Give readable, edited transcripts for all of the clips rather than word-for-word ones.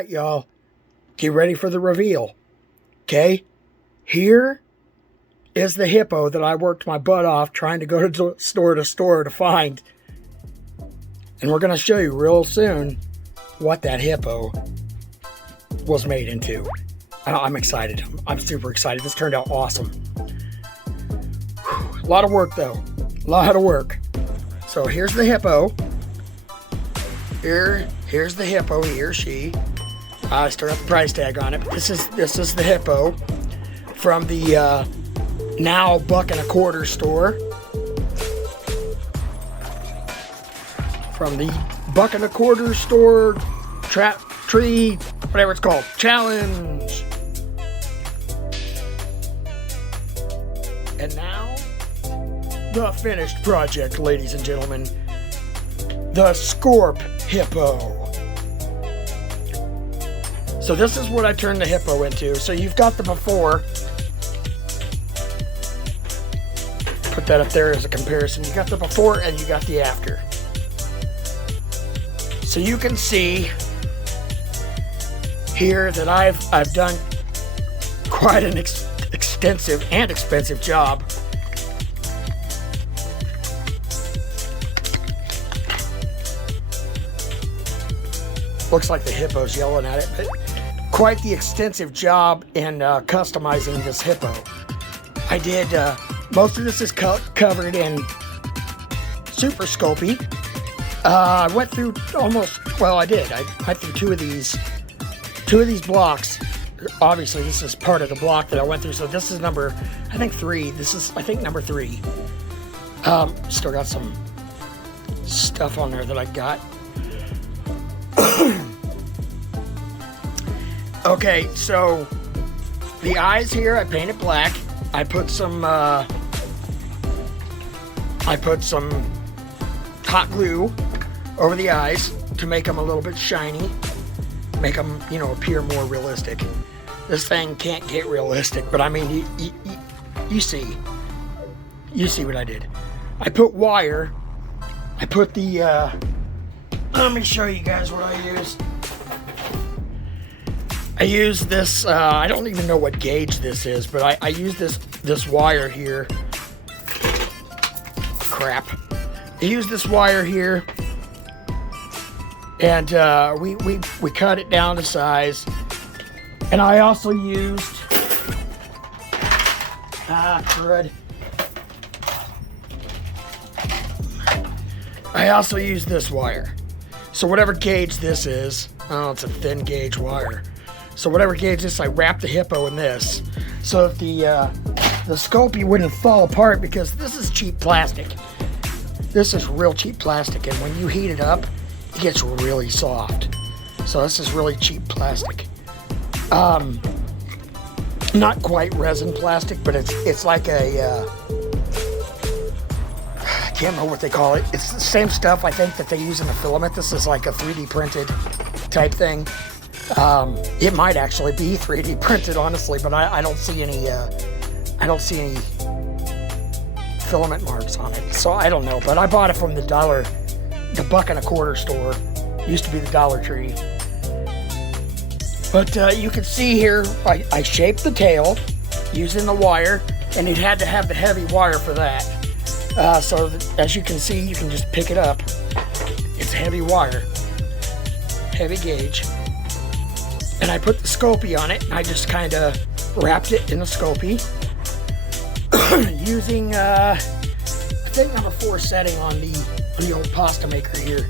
right, y'all. Get ready for the reveal. Okay? Here is the hippo that I worked my butt off trying to go to store to find. And we're going to show you real soon what that hippo was made into. I'm excited. I'm super excited. This turned out awesome. A lot of work, though. A lot of work. So here's the hippo. Here's the hippo. He or she. I still got the price tag on it. But this is the hippo from the now $1.25 store. From the $1.25 store trap tree, whatever it's called, challenge. And now, the finished project, ladies and gentlemen. The Scorp Hippo. So this is what I turned the hippo into. So you've got the before. Put that up there as a comparison. You got the before and you got the after. So you can see here that I've done quite an extensive and expensive job. Looks like the hippo's yelling at it, but quite the extensive job in customizing this hippo. I did, most of this is covered in Super Sculpey. I went through I did. I went through two of these blocks. Obviously, this is part of the block that I went through. So this is number, I think 3. This is, I think, number 3. Still got some stuff on there that I got. Okay, so the eyes here, I painted black. I put some hot glue over the eyes to make them a little bit shiny, make them, appear more realistic. This thing can't get realistic, but I mean, you see what I did. I put wire. I put the, let me show you guys what I used. I use this, I don't even know what gauge this is, but I use this wire here. Crap. I use this wire here, and we cut it down to size. And I also used, crud. I also used this wire. So whatever gauge this is, it's a thin gauge wire. So whatever gauge this, I wrapped the hippo in this. So if the Sculpey wouldn't fall apart, because this is cheap plastic. This is real cheap plastic, and when you heat it up, it gets really soft. So this is really cheap plastic. Not quite resin plastic, but it's like a, I can't remember what they call it. It's the same stuff, I think, that they use in the filament. This is like a 3D printed type thing. It might actually be 3D printed, honestly, but I don't see any filament marks on it, so I don't know. But I bought it from the $1.25 store. Used to be the Dollar Tree. But you can see here, I shaped the tail using the wire, and it had to have the heavy wire for that. So as you can see, you can just pick it up. It's heavy wire, heavy gauge. And I put the Sculpey on it, and I just kind of wrapped it in the Sculpey using, I think, number 4 setting on the old pasta maker here.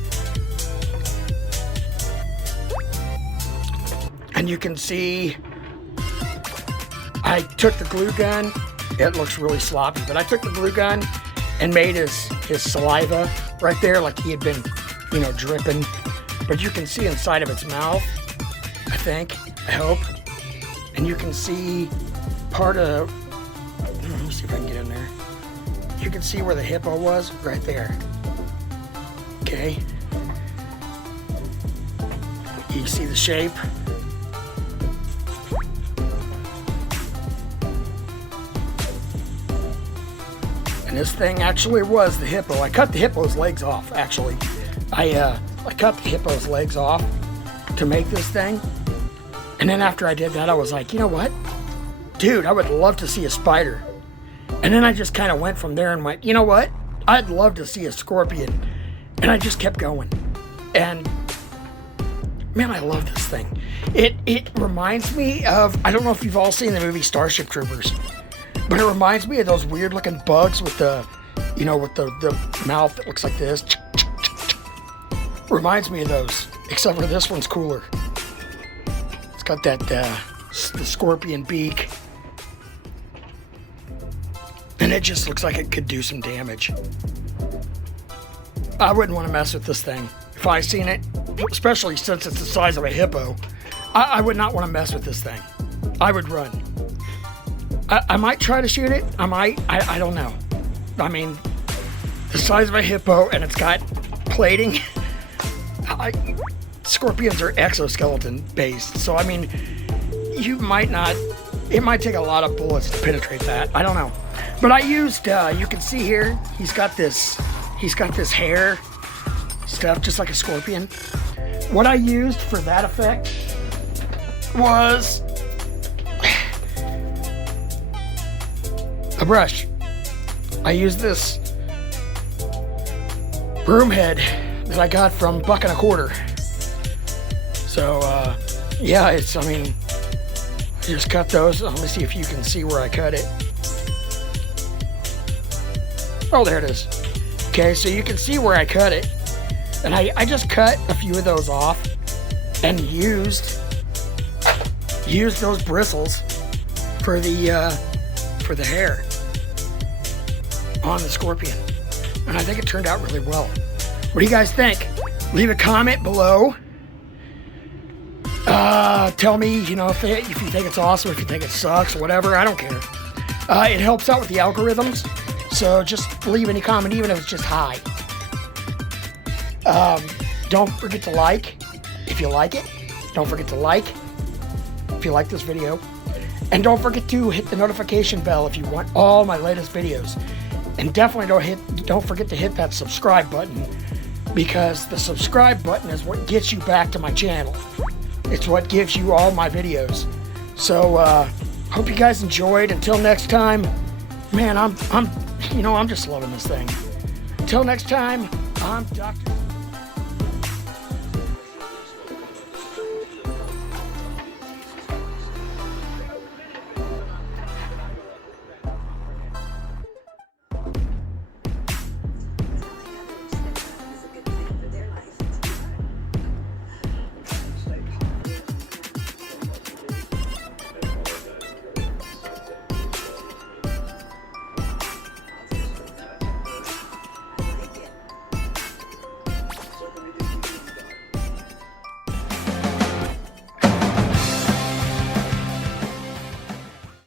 And you can see I took the glue gun. It looks really sloppy, but I took the glue gun and made his saliva right there, like he had been, dripping. But you can see inside of its mouth, I think, I hope. And you can see part of, let me see if I can get in there. You can see where the hippo was right there. Okay. You see the shape. And this thing actually was the hippo. I cut the hippo's legs off, actually. I cut the hippo's legs off to make this thing. And then after I did that, I was like, you know what? Dude, I would love to see a spider. And then I just kind of went from there and went, you know what? I'd love to see a scorpion. And I just kept going. And man, I love this thing. It reminds me of, I don't know if you've all seen the movie Starship Troopers, but it reminds me of those weird looking bugs with the, you know, with the mouth that looks like this. Reminds me of those, except for this one's cooler. It's got that the scorpion beak. And it just looks like it could do some damage. I wouldn't want to mess with this thing. If I seen it, especially since it's the size of a hippo, I would not want to mess with this thing. I would run. I might try to shoot it. I might. I don't know. I mean, the size of a hippo and it's got plating. Scorpions are exoskeleton based. So, I mean, you might not. It might take a lot of bullets to penetrate that. I don't know. But I used, you can see here, he's got this hair stuff just like a scorpion. What I used for that effect was a brush. I used this broom head that I got from $1.25. So, yeah, I just cut those. Let me see if you can see where I cut it. Oh, there it is. Okay, so you can see where I cut it. And I just cut a few of those off and used those bristles for the hair on the scorpion. And I think it turned out really well. What do you guys think? Leave a comment below. Tell me, you know, if you think it's awesome, if you think it sucks, whatever. I don't care. It helps out with the algorithms. So just leave any comment, even if it's just hi. Don't forget to like if you like it. Don't forget to like if you like this video. And don't forget to hit the notification bell if you want all my latest videos. And definitely don't forget to hit that subscribe button, because the subscribe button is what gets you back to my channel. It's what gives you all my videos. So hope you guys enjoyed. Until next time, man, I'm just loving this thing. Until next time, I'm Dr.